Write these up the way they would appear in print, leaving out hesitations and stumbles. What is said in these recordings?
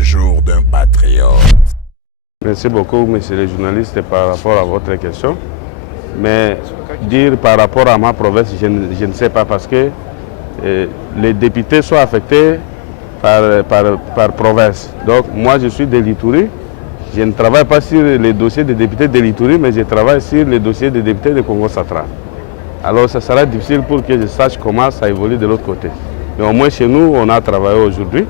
jour d'un patriote. Merci beaucoup, monsieur le journaliste, par rapport à votre question. Mais dire par rapport à ma province, je ne sais pas, parce que les députés sont affectés par province. Donc moi, je suis de l'Ituri. Je ne travaille pas sur les dossiers des députés de l'Ituri, mais je travaille sur les dossiers des députés de Congo central. Alors ça sera difficile pour que je sache comment ça évolue de l'autre côté. Mais au moins chez nous, on a travaillé aujourd'hui.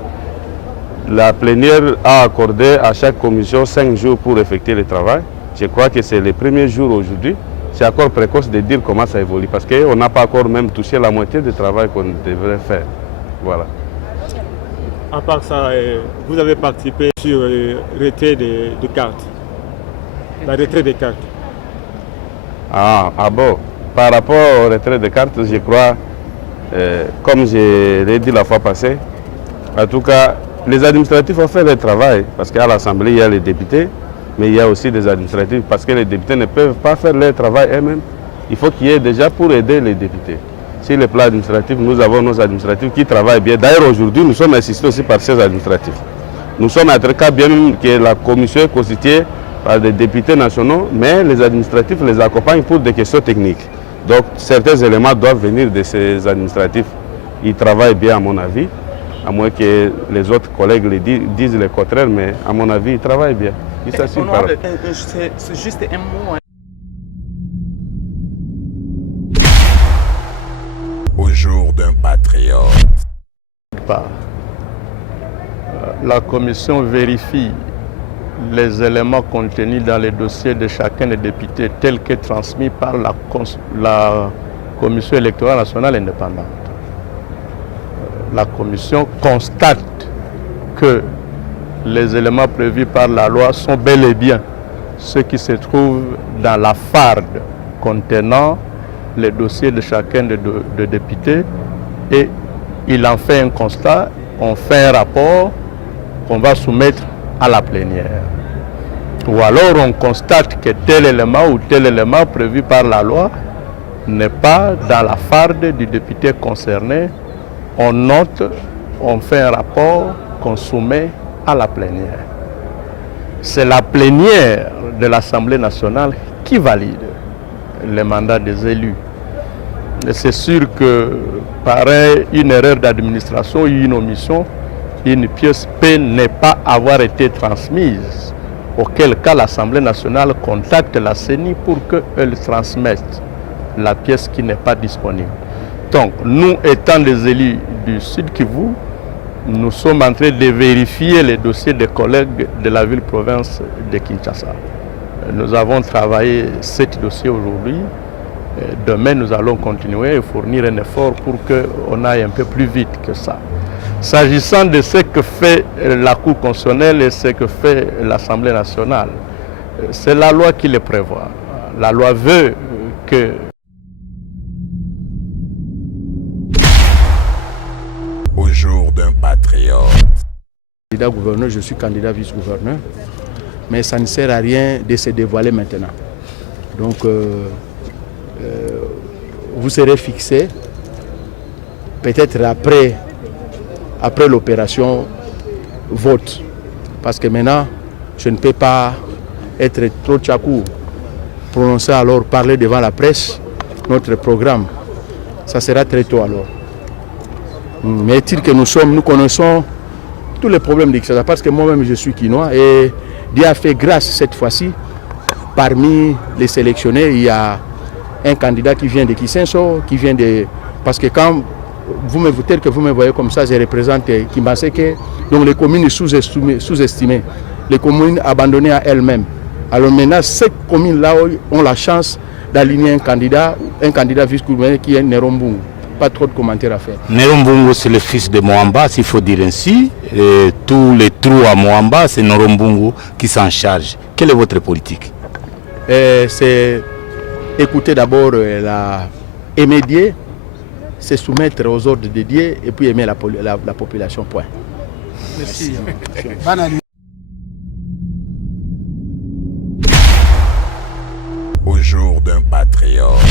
La plénière a accordé à chaque commission 5 jours pour effectuer le travail. Je crois que c'est le premier jour aujourd'hui. C'est encore précoce de dire comment ça évolue, parce qu'on n'a pas encore même touché la moitié du travail qu'on devrait faire. Voilà. À part ça, vous avez participé sur le retrait de cartes, la retrait des cartes. Ah bon. Par rapport au retrait de cartes, je crois, comme je l'ai dit la fois passée, en tout cas, les administratifs ont fait le travail, parce qu'à l'Assemblée, il y a les députés, mais il y a aussi des administratifs, parce que les députés ne peuvent pas faire leur travail eux-mêmes. Il faut qu'il y ait déjà pour aider les députés. Sur le plan administratif, nous avons nos administratifs qui travaillent bien. D'ailleurs, aujourd'hui, nous sommes assistés aussi par ces administratifs. Nous sommes à très cas bien même que la commission est constituée par des députés nationaux, mais les administratifs les accompagnent pour des questions techniques. Donc, certains éléments doivent venir de ces administratifs. Ils travaillent bien, à mon avis, à moins que les autres collègues disent le contraire, mais à mon avis, ils travaillent bien. C'est juste un mot. Au jour d'un patriote. La commission vérifie les éléments contenus dans les dossiers de chacun des députés tels que transmis par la Commission électorale nationale indépendante. La commission constate que les éléments prévus par la loi sont bel et bien ceux qui se trouvent dans la farde contenant les dossiers de chacun des députés, et il en fait un constat, on fait un rapport qu'on va soumettre à la plénière. Ou alors on constate que tel élément ou tel élément prévu par la loi n'est pas dans la farde du député concerné, on note, on fait un rapport qu'on soumet à la plénière. C'est la plénière de l'Assemblée nationale qui valide le mandat des élus. C'est sûr que par une erreur d'administration ou une omission, une pièce peut ne pas avoir été transmise, auquel cas l'Assemblée nationale contacte la CENI pour qu'elle transmette la pièce qui n'est pas disponible. Donc, nous étant des élus du Sud Kivu, nous sommes en train de vérifier les dossiers des collègues de la ville-province de Kinshasa. Nous avons travaillé 7 dossiers aujourd'hui. Demain, nous allons continuer et fournir un effort pour qu'on aille un peu plus vite que ça. S'agissant de ce que fait la Cour constitutionnelle et ce que fait l'Assemblée nationale, c'est la loi qui le prévoit. La loi veut que... Au jour d'un patriote. Candidat gouverneur, je suis candidat vice-gouverneur, mais ça ne sert à rien de se dévoiler maintenant. Donc, vous serez fixé peut-être après l'opération vote. Parce que maintenant, je ne peux pas être trop tchakou, prononcer alors, parler devant la presse, notre programme. Ça sera très tôt alors. Mais est-il que nous connaissons tous les problèmes de Kinshasa, parce que moi-même je suis quinois et Dieu a fait grâce cette fois-ci. Parmi les sélectionnés, il y a un candidat qui vient de Kisenso, qui vient de... Parce que quand tel que vous me voyez comme ça, je représente Kimbaseke, donc les communes sous-estimées, les communes abandonnées à elles-mêmes. Alors maintenant, ces communes-là ont la chance d'aligner un candidat vice-gouverneur qui est Nerombungu. Pas trop de commentaires à faire. Nerombungu, c'est le fils de Moamba, s'il faut dire ainsi. Et tous les trous à Moamba, c'est Nerombungu qui s'en charge. Quelle est votre politique? C'est écouter d'abord aimer Dieu, se soumettre aux ordres de Dieu et puis aimer la population. Point. Merci. Au jour d'un patriote.